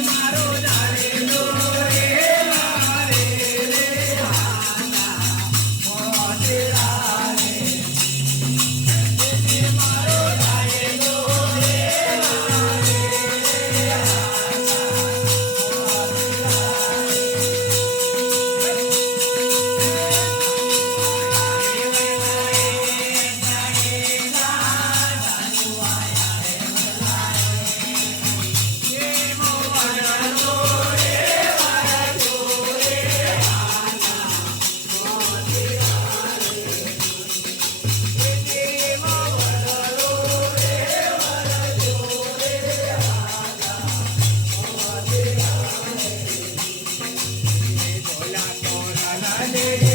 મારો લાડેલો Yeah.